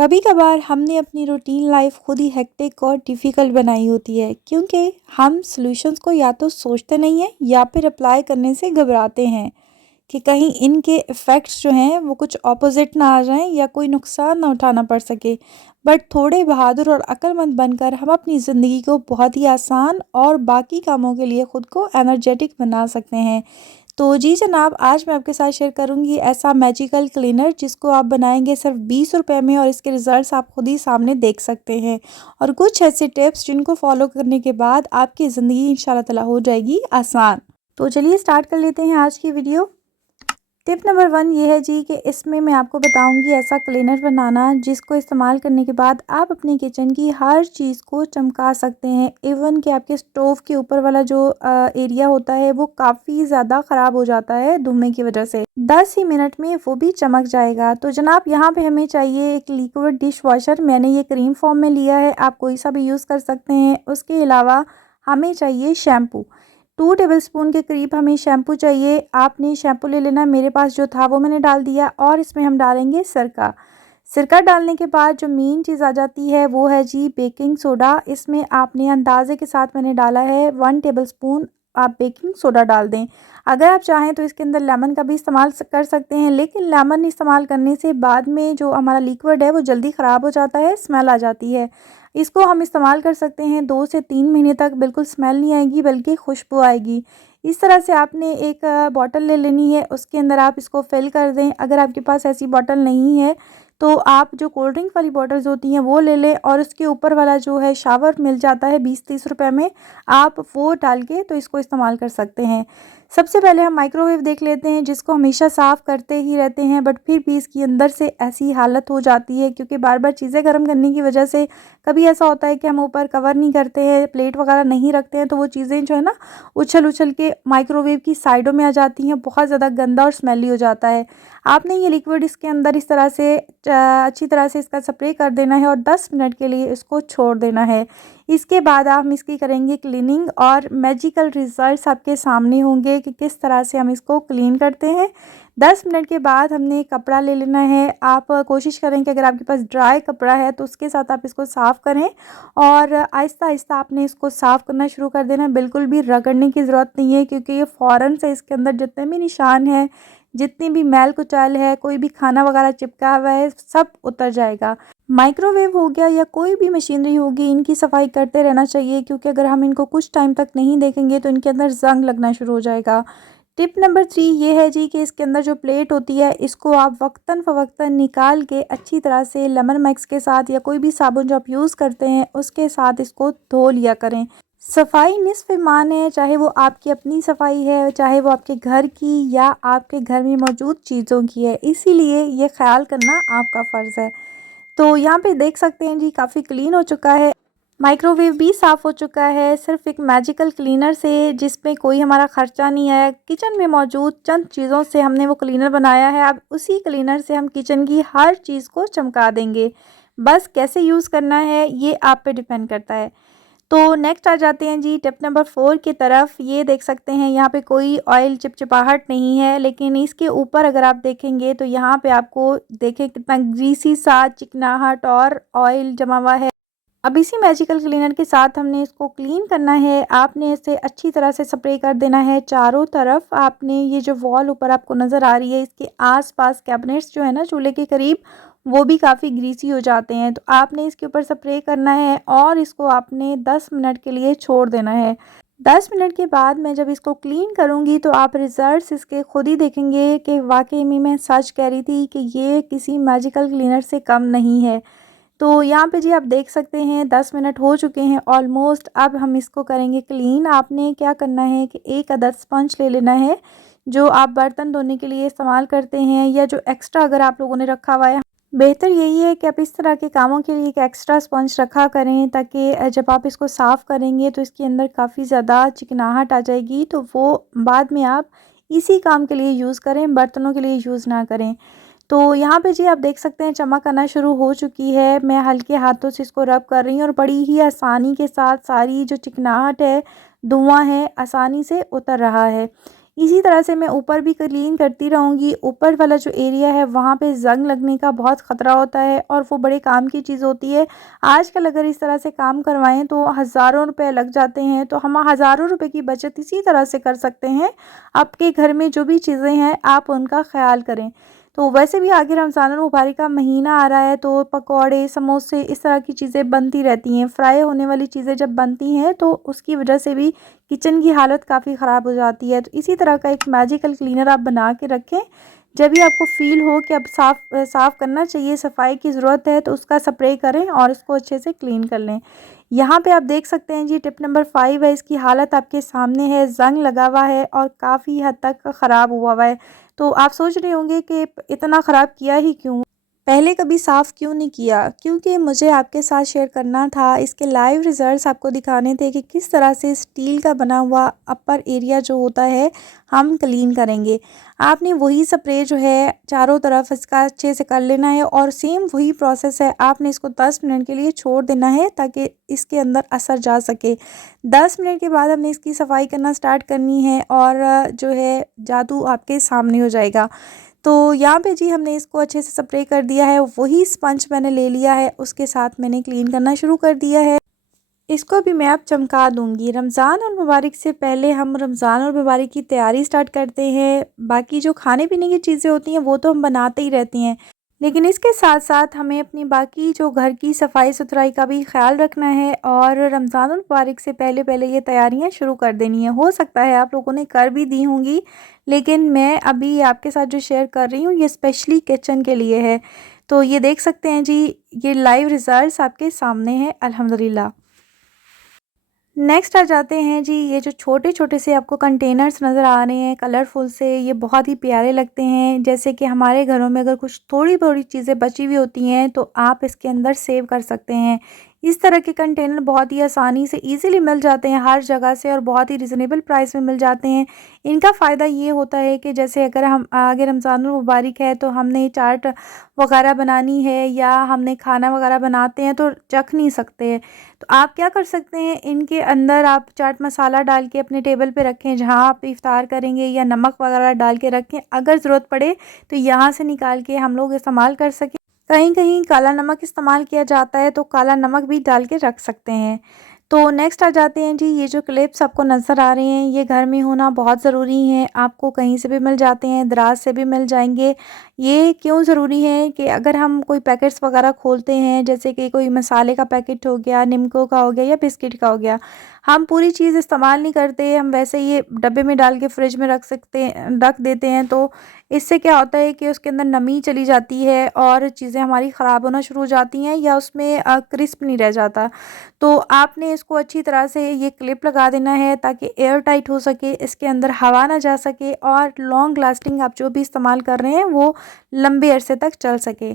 कभी कभार हमने अपनी रूटीन लाइफ खुद ही हेक्टिक और डिफ़िकल्ट बनाई होती है क्योंकि हम सॉल्यूशंस को या तो सोचते नहीं हैं या फिर अप्लाई करने से घबराते हैं कि कहीं इनके इफ़ेक्ट्स जो हैं वो कुछ ऑपोजिट ना आ जाएं या कोई नुकसान ना उठाना पड़ सके। बट थोड़े बहादुर और अक्लमंद बनकर हम अपनी ज़िंदगी को बहुत ही आसान और बाकी कामों के लिए ख़ुद को एनर्जेटिक बना सकते हैं। तो जी जनाब, आज मैं आपके साथ शेयर करूंगी ऐसा मैजिकल क्लीनर जिसको आप बनाएंगे सिर्फ 20 रुपए में और इसके रिजल्ट्स आप खुद ही सामने देख सकते हैं। और कुछ ऐसे टिप्स जिनको फॉलो करने के बाद आपकी ज़िंदगी इंशाल्लाह ताला हो जाएगी आसान। तो चलिए स्टार्ट कर लेते हैं आज की वीडियो। टिप नंबर 1 ये है जी कि इसमें मैं आपको बताऊंगी ऐसा क्लीनर बनाना जिसको इस्तेमाल करने के बाद आप अपनी किचन की हर चीज़ को चमका सकते हैं। इवन कि आपके स्टोव के ऊपर वाला जो एरिया होता है वो काफ़ी ज़्यादा ख़राब हो जाता है धुएं की वजह से, 10 ही मिनट में वो भी चमक जाएगा। तो जनाब यहाँ पे हमें चाहिए एक लिक्विड डिश वॉशर। मैंने ये क्रीम फॉर्म में लिया है, आप कोई सा भी यूज़ कर सकते हैं। उसके अलावा हमें चाहिए शैम्पू, 2 टेबलस्पून के करीब हमें शैम्पू चाहिए। आपने शैम्पू ले लेना, मेरे पास जो था वो मैंने डाल दिया। और इसमें हम डालेंगे सिरका। सिरका डालने के बाद जो मेन चीज़ आ जाती है वो है जी बेकिंग सोडा। इसमें आपने अंदाजे के साथ मैंने डाला है 1 टेबलस्पून, आप बेकिंग सोडा डाल दें। अगर आप चाहें तो इसके अंदर लेमन का भी इस्तेमाल कर सकते हैं, लेकिन लेमन इस्तेमाल करने से बाद में जो हमारा लिक्विड है वो जल्दी ख़राब हो जाता है, स्मेल आ जाती है। इसको हम इस्तेमाल कर सकते हैं 2 से 3 महीने तक, बिल्कुल स्मेल नहीं आएगी बल्कि खुशबू आएगी। इस तरह से आपने एक बॉटल ले लेनी है, उसके अंदर आप इसको फिल कर दें। अगर आपके पास ऐसी बॉटल नहीं है तो आप जो कोल्ड ड्रिंक वाली बॉटल्स होती हैं वो ले लें और उसके ऊपर वाला जो है शावर मिल जाता है 20-30 रुपए में, आप वो डाल के तो इसको इस्तेमाल कर सकते हैं। सबसे पहले हम माइक्रोवेव देख लेते हैं जिसको हमेशा साफ़ करते ही रहते हैं, बट फिर भी इसकी अंदर से ऐसी हालत हो जाती है क्योंकि बार बार चीज़ें गर्म करने की वजह से कभी ऐसा होता है कि हम ऊपर कवर नहीं करते हैं, प्लेट वगैरह नहीं रखते हैं, तो वो चीज़ें जो है ना उछल उछल के माइक्रोवेव की साइडों में आ जाती हैं, बहुत ज़्यादा गंदा और स्मेली हो जाता है। आपने ये लिक्विड इसके अंदर इस तरह से अच्छी तरह से इसका स्प्रे कर देना है और 10 मिनट के लिए इसको छोड़ देना है। इसके बाद हम इसकी करेंगे क्लीनिंग और मैजिकल रिजल्ट्स आपके सामने होंगे कि किस तरह से हम इसको क्लीन करते हैं। 10 मिनट के बाद हमने कपड़ा ले लेना है। आप कोशिश करें कि अगर आपके पास ड्राई कपड़ा है तो उसके साथ आप इसको साफ़ करें और आहिस्ता आहिस्ता आपने इसको साफ़ करना शुरू कर देना है। बिल्कुल भी रगड़ने की ज़रूरत नहीं है क्योंकि ये फ़ौरन से इसके अंदर जितने भी निशान हैं, जितनी भी मैल कुचैल है, कोई भी खाना वगैरह चिपका हुआ है, सब उतर जाएगा। माइक्रोवेव हो गया या कोई भी मशीनरी होगी, इनकी सफाई करते रहना चाहिए क्योंकि अगर हम इनको कुछ टाइम तक नहीं देखेंगे तो इनके अंदर ज़ंग लगना शुरू हो जाएगा। टिप नंबर 3 ये है जी कि इसके अंदर जो प्लेट होती है इसको आप वक्तन फ़वक्तन निकाल के अच्छी तरह से लेमन मैक्स के साथ या कोई भी साबुन जो आप यूज़ करते हैं उसके साथ इसको धो लिया करें। सफाई निस्फ़ ईमान है, चाहे वो आपकी अपनी सफाई है, चाहे वो आपके घर की या आपके घर में मौजूद चीज़ों की है, इसीलिए ये ख्याल करना आपका फ़र्ज़ है। तो यहाँ पे देख सकते हैं जी काफ़ी क्लीन हो चुका है, माइक्रोवेव भी साफ़ हो चुका है सिर्फ एक मैजिकल क्लीनर से जिसमें कोई हमारा ख़र्चा नहीं आया। किचन में मौजूद चंद चीज़ों से हमने वो क्लीनर बनाया है। अब उसी क्लीनर से हम किचन की हर चीज़ को चमका देंगे। बस कैसे यूज़ करना है ये आप पे डिपेंड करता है। तो नेक्स्ट आ जाते हैं जी टिप नंबर 4 की तरफ। ये देख सकते हैं यहाँ पे कोई ऑयल चिपचिपाहट नहीं है, लेकिन इसके ऊपर अगर आप देखेंगे तो यहाँ पे आपको देखें कितना ग्रीसी सा चिकनाहट और ऑयल जमा हुआ है। अब इसी मैजिकल क्लीनर के साथ हमने इसको क्लीन करना है। आपने इसे अच्छी तरह से स्प्रे कर देना है चारों तरफ। आपने ये जो वॉल ऊपर आपको नज़र आ रही है इसके आसपास कैबिनेट्स जो है ना चूल्हे के करीब, वो भी काफ़ी ग्रीसी हो जाते हैं, तो आपने इसके ऊपर स्प्रे करना है और इसको आपने 10 मिनट के लिए छोड़ देना है। 10 मिनट के बाद मैं जब इसको क्लीन करूँगी तो आप रिज़ल्ट्स इसके खुद ही देखेंगे कि वाकई में मैं सच कह रही थी कि ये किसी मैजिकल क्लीनर से कम नहीं है। तो यहाँ पे जी आप देख सकते हैं 10 मिनट हो चुके हैं ऑलमोस्ट। अब हम इसको करेंगे क्लीन। आपने क्या करना है कि एक अदद स्पंज ले लेना है जो आप बर्तन धोने के लिए इस्तेमाल करते हैं या जो एक्स्ट्रा अगर आप लोगों ने रखा हुआ है। बेहतर यही है कि आप इस तरह के कामों के लिए एक एक्स्ट्रा स्पंज रखा करें ताकि जब आप इसको साफ़ करेंगे तो इसके अंदर काफ़ी ज़्यादा चिकनाहट आ जाएगी, तो वो बाद में आप इसी काम के लिए यूज़ करें, बर्तनों के लिए यूज़ ना करें। तो यहाँ पे जी आप देख सकते हैं चमक आना शुरू हो चुकी है। मैं हल्के हाथों से इसको रब कर रही हूँ और बड़ी ही आसानी के साथ सारी जो चिकनाहट है, धुआं है, आसानी से उतर रहा है। इसी तरह से मैं ऊपर भी क्लीन करती रहूँगी। ऊपर वाला जो एरिया है वहाँ पे ज़ंग लगने का बहुत ख़तरा होता है और वो बड़े काम की चीज़ होती है। आजकल अगर इस तरह से काम करवाएँ तो हज़ारों रुपए लग जाते हैं, तो हम हज़ारों रुपए की बचत इसी तरह से कर सकते हैं। आपके घर में जो भी चीज़ें हैं आप उनका ख़्याल करें। तो वैसे भी आगे रमज़ानुल मुबारक का महीना आ रहा है, तो पकौड़े, समोसे इस तरह की चीज़ें बनती रहती हैं। फ्राई होने वाली चीज़ें जब बनती हैं तो उसकी वजह से भी किचन की हालत काफ़ी ख़राब हो जाती है। तो इसी तरह का एक मैजिकल क्लीनर आप बना के रखें। जब भी आपको फ़ील हो कि अब साफ़ करना चाहिए, सफाई की ज़रूरत है, तो उसका स्प्रे करें और उसको अच्छे से क्लीन कर लें। यहाँ पे आप देख सकते हैं जी, टिप नंबर 5 है, इसकी हालत आपके सामने है। ज़ंग लगा हुआ है और काफ़ी हद तक ख़राब हुआ है। तो आप सोच रहे होंगे कि इतना ख़राब किया ही क्यों? पहले कभी साफ़ क्यों नहीं किया? क्योंकि मुझे आपके साथ शेयर करना था, इसके लाइव रिज़ल्ट्स आपको दिखाने थे कि किस तरह से स्टील का बना हुआ अपर एरिया जो होता है, हम क्लीन करेंगे। आपने वही स्प्रे जो है चारों तरफ इसका अच्छे से कर लेना है और सेम वही प्रोसेस है, आपने इसको 10 मिनट के लिए छोड़ देना है ताकि इसके अंदर असर जा सके। 10 मिनट के बाद हमने इसकी सफाई करना स्टार्ट करनी है और जो है जादू आपके सामने हो जाएगा। तो यहाँ पे जी हमने इसको अच्छे से स्प्रे कर दिया है, वही स्पंज मैंने ले लिया है, उसके साथ मैंने क्लीन करना शुरू कर दिया है। इसको भी मैं अब चमका दूँगी। रमज़ान और मुबारक से पहले हम रमज़ान और मुबारक की तैयारी स्टार्ट करते हैं। बाकी जो खाने-पीने की चीज़ें होती हैं वो तो हम बनाते ही रहते हैं। लेकिन इसके साथ-साथ हमें अपनी बाकी जो घर की सफाई-सुथराई का भी ख़्याल रखना है और रमज़ान और मुबारक से पहले-पहले ये तैयारियाँ शुरू कर देनी है। हो सकता है आप लोगों ने कर भी दी होंगी, लेकिन मैं अभी आपके साथ जो शेयर कर रही हूँ ये स्पेशली किचन के लिए है। तो ये देख सकते हैं जी, ये लाइव रिज़ल्ट्स आपके सामने हैं अल्हम्दुलिल्लाह। नेक्स्ट आ जाते हैं जी, ये जो छोटे-छोटे से आपको कंटेनर्स नज़र आ रहे हैं कलरफुल से, ये बहुत ही प्यारे लगते हैं। जैसे कि हमारे घरों में अगर कुछ थोड़ी-थोड़ी चीज़ें बची हुई होती हैं तो आप इसके अंदर सेव कर सकते हैं। इस तरह के कंटेनर बहुत ही आसानी से ईज़िली मिल जाते हैं हर जगह से और बहुत ही रीज़नेबल प्राइस में मिल जाते हैं। इनका फ़ायदा ये होता है कि जैसे अगर हम आगे रमज़ानुल मुबारक है तो हमने चाट वग़ैरह बनानी है या हमने खाना वग़ैरह बनाते हैं तो रख नहीं सकते। तो आप क्या कर सकते हैं, इनके अंदर आप चाट मसाला डाल के अपने टेबल पे रखें जहाँ आप इफ़्तार करेंगे, या नमक वगैरह डाल के रखें। अगर ज़रूरत पड़े तो यहाँ से निकाल के हम लोग इस्तेमाल कर सकें। कहीं-कहीं काला नमक इस्तेमाल किया जाता है तो काला नमक भी डाल के रख सकते हैं। तो नेक्स्ट आ जाते हैं जी, ये जो क्लिप्स आपको नज़र आ रहे हैं ये घर में होना बहुत ज़रूरी है। आपको कहीं से भी मिल जाते हैं, दराज से भी मिल जाएँगे। ये क्यों ज़रूरी है कि अगर हम कोई पैकेट्स वगैरह खोलते हैं, जैसे कि कोई मसाले का पैकेट हो गया, निम्को का हो गया या बिस्किट का हो गया, हम पूरी चीज़ इस्तेमाल नहीं करते, हम वैसे ही ये डब्बे में डाल के फ्रिज में रख देते हैं। तो इससे क्या होता है कि उसके अंदर नमी चली जाती है और चीज़ें हमारी ख़राब होना शुरू हो जाती हैं या उसमें क्रिस्प नहीं रह जाता। तो आपने इसको अच्छी तरह से ये क्लिप लगा देना है ताकि एयर टाइट हो सके, इसके अंदर हवा ना जा सके और लॉन्ग लास्टिंग आप जो भी इस्तेमाल कर रहे हैं वो लंबे अरसे तक चल सके।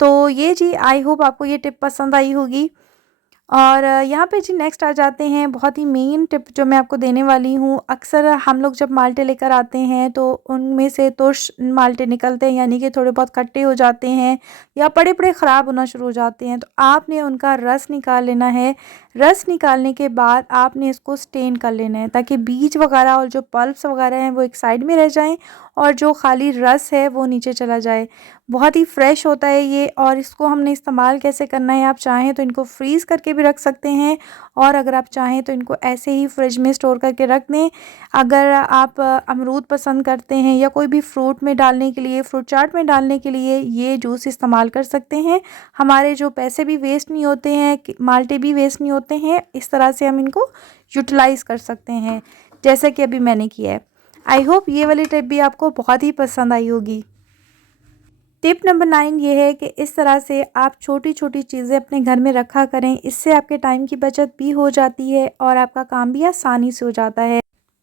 तो ये जी, आई होप आपको ये टिप पसंद आई होगी। और यहाँ पे जी नेक्स्ट आ जाते हैं बहुत ही मेन टिप जो मैं आपको देने वाली हूँ। अक्सर हम लोग जब माल्टे लेकर आते हैं तो उनमें से तुर्श माल्टे निकलते हैं, यानी कि थोड़े बहुत खट्टे हो जाते हैं या पड़े-पड़े ख़राब होना शुरू हो जाते हैं। तो आपने उनका रस निकाल लेना है। रस निकालने के बाद आपने इसको स्टेन कर लेना है ताकि बीज वगैरह और जो पल्प्स वगैरह हैं वो एक साइड में रह जाएँ और जो खाली रस है वो नीचे चला जाए। बहुत ही फ्रेश होता है ये, और इसको हमने इस्तेमाल कैसे करना है, आप चाहें तो इनको फ्रीज़ करके भी रख सकते हैं और अगर आप चाहें तो इनको ऐसे ही फ्रिज में स्टोर करके रख दें। अगर आप अमरूद पसंद करते हैं या कोई भी फ्रूट में डालने के लिए, फ्रूट चाट में डालने के लिए ये जूस इस्तेमाल कर सकते हैं। हमारे जो पैसे भी वेस्ट नहीं होते हैं, माल्टे भी वेस्ट नहीं होते हैं। इस तरह से हम इनको यूटिलाइज़ कर सकते हैं जैसा कि अभी मैंने किया है। आई होप ये वाली टिप भी आपको बहुत ही पसंद आई होगी। टिप नंबर 9 ये है कि इस तरह से आप छोटी-छोटी चीज़ें अपने घर में रखा करें। इससे आपके टाइम की बचत भी हो जाती है और आपका काम भी आसानी से हो जाता है।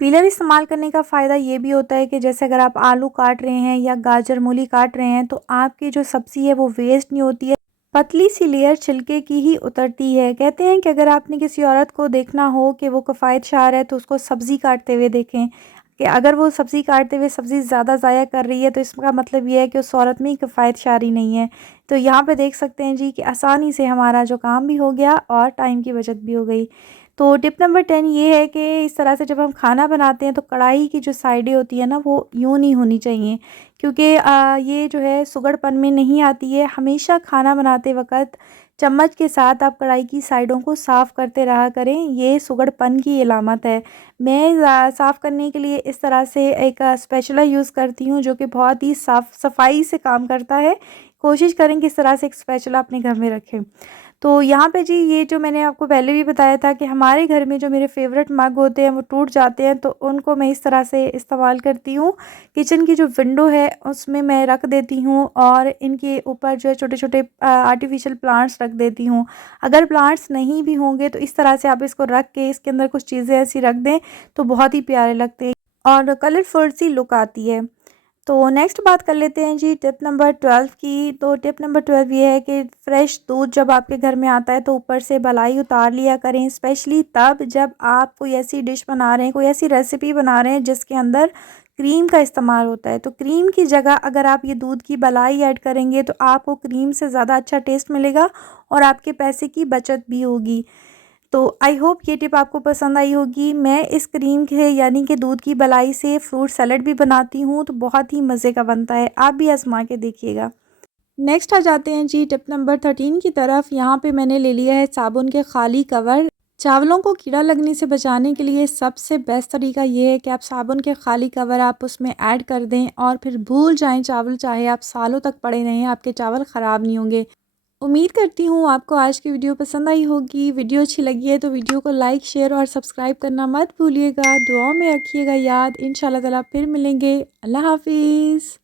पीलर इस्तेमाल करने का फ़ायदा ये भी होता है कि जैसे अगर आप आलू काट रहे हैं या गाजर, मूली काट रहे हैं तो आपकी जो सब्ज़ी है वो वेस्ट नहीं होती है। पतली सी लेयर छिलके की ही उतरती है। कहते हैं कि अगर आपने किसी औरत को देखना हो कि वो किफ़ायतशार है तो उसको सब्ज़ी काटते हुए देखें, कि अगर वो सब्ज़ी काटते हुए सब्ज़ी ज़्यादा ज़ाया कर रही है तो इसका मतलब ये है कि उस औरत में किफ़ायतशारी नहीं है। तो यहाँ पे देख सकते हैं जी कि आसानी से हमारा जो काम भी हो गया और टाइम की बचत भी हो गई। तो टिप नंबर 10 ये है कि इस तरह से जब हम खाना बनाते हैं तो कढ़ाई की जो साइडें होती है ना वो यूँ नहीं होनी चाहिए, क्योंकि ये जो है सुगड़पन में नहीं आती है। हमेशा खाना बनाते वक़्त चम्मच के साथ आप कढ़ाई की साइडों को साफ़ करते रहा करें, ये सुगड़पन की अलामत है। मैं साफ़ करने के लिए इस तरह से एक स्पैचुला यूज़ करती हूँ जो कि बहुत ही साफ़ सफाई से काम करता है। कोशिश करें कि इस तरह से एक स्पैचुला अपने घर में रखें। तो यहाँ पे जी ये जो मैंने आपको पहले भी बताया था कि हमारे घर में जो मेरे फ़ेवरेट मग होते हैं वो टूट जाते हैं, तो उनको मैं इस तरह से इस्तेमाल करती हूँ। किचन की जो विंडो है उसमें मैं रख देती हूँ और इनके ऊपर जो है छोटे-छोटे आर्टिफ़िशियल प्लांट्स रख देती हूँ। अगर प्लांट्स नहीं भी होंगे तो इस तरह से आप इसको रख के इसके अंदर कुछ चीज़ें ऐसी रख दें तो बहुत ही प्यारे लगते हैं और कलरफुल सी लुक आती है। तो नेक्स्ट बात कर लेते हैं जी टिप नंबर 12 की। तो टिप नंबर 12 ये है कि फ्रेश दूध जब आपके घर में आता है तो ऊपर से बलाई उतार लिया करें, स्पेशली तब जब आप कोई ऐसी डिश बना रहे हैं, कोई ऐसी रेसिपी बना रहे हैं जिसके अंदर क्रीम का इस्तेमाल होता है। तो क्रीम की जगह अगर आप ये दूध की बलाई ऐड करेंगे तो आपको क्रीम से ज़्यादा अच्छा टेस्ट मिलेगा और आपके पैसे की बचत भी होगी। तो आई होप ये टिप आपको पसंद आई होगी। मैं इस क्रीम के यानी कि दूध की मलाई से फ्रूट सैलेड भी बनाती हूँ तो बहुत ही मज़े का बनता है, आप भी आजमा के देखिएगा। नेक्स्ट आ जाते हैं जी टिप नंबर 13 की तरफ। यहाँ पे मैंने ले लिया है साबुन के खाली कवर। चावलों को कीड़ा लगने से बचाने के लिए सबसे बेस्ट तरीका ये है कि आप साबुन के खाली कवर आप उसमें ऐड कर दें और फिर भूल जाएं चावल, चाहे आप सालों तक पड़े रहें, आपके चावल ख़राब नहीं होंगे। उम्मीद करती हूँ आपको आज की वीडियो पसंद आई होगी। वीडियो अच्छी लगी है तो वीडियो को लाइक, शेयर और सब्सक्राइब करना मत भूलिएगा। दुआओं में रखिएगा याद। इंशाल्लाह ताला फिर मिलेंगे। अल्लाह हाफ़िज़।